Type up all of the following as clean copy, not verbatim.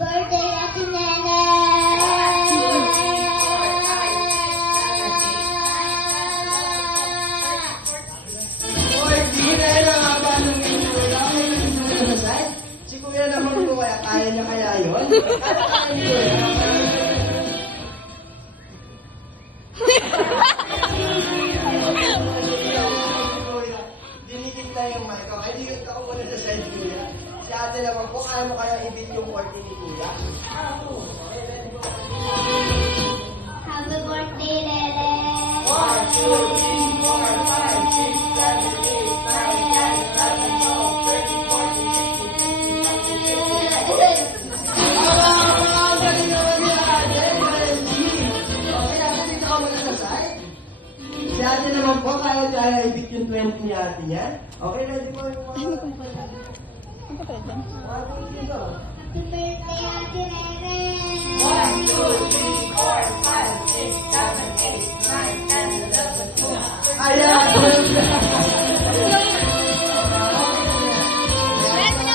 birthday, Ate Nene! Oy, di na haba ng wala ko yung nasasay. Si Kuya naman po kaya kaya niya kaya yun? Dinikit na yung mic ko. Ay, dikit ako muna sa side, Kuya. Si ate naman po, kaya mo kaya ibig yung 40 ni Kuya? Happy birthday, Lele! 1, 2, 3, 4, 5, 6, 7, 8, 9, 10, 11, 12, 13, 14, 15, 16, 17, 18, 19, 20. Si ate naman po, kaya ibig yung 20 ni ate niya. Okay, ready po yung mga... Happy birthday, Ate Nene! 1, 2, 3, 4, 5, 6, 7, 8, 9, 10, 11, 12. Ayan!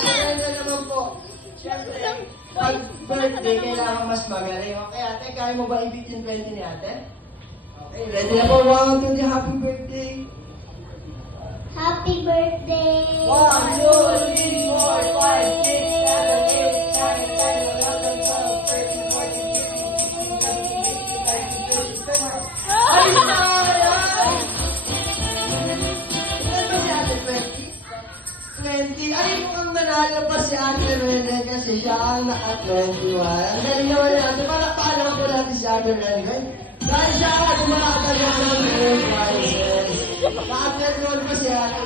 Ayan naman po. Siyempre, pag birthday, kailangan mas magaling. Okay, ate, kaya mo ba ibig yung 20 ni ate? Okay, ready na po. 1, 2, 3, happy birthday! Happy birthday! 1, 2, 3, 4, 5, 6, 7, 8, 9, 10, 11, 12, 13, 14, 15, 16, 17, 18, 19, 20, 21. Ay, sayang! Ilan ba si ate? 20? 20? Ay, mukhang nanalo pa si ate Rene kasi siya ang naka-21. Ang galing naman natin. Palakpakan po natin si ate Rene. Dahil siya ang tumakatagal ng Rene. Naka-21 pa si ate.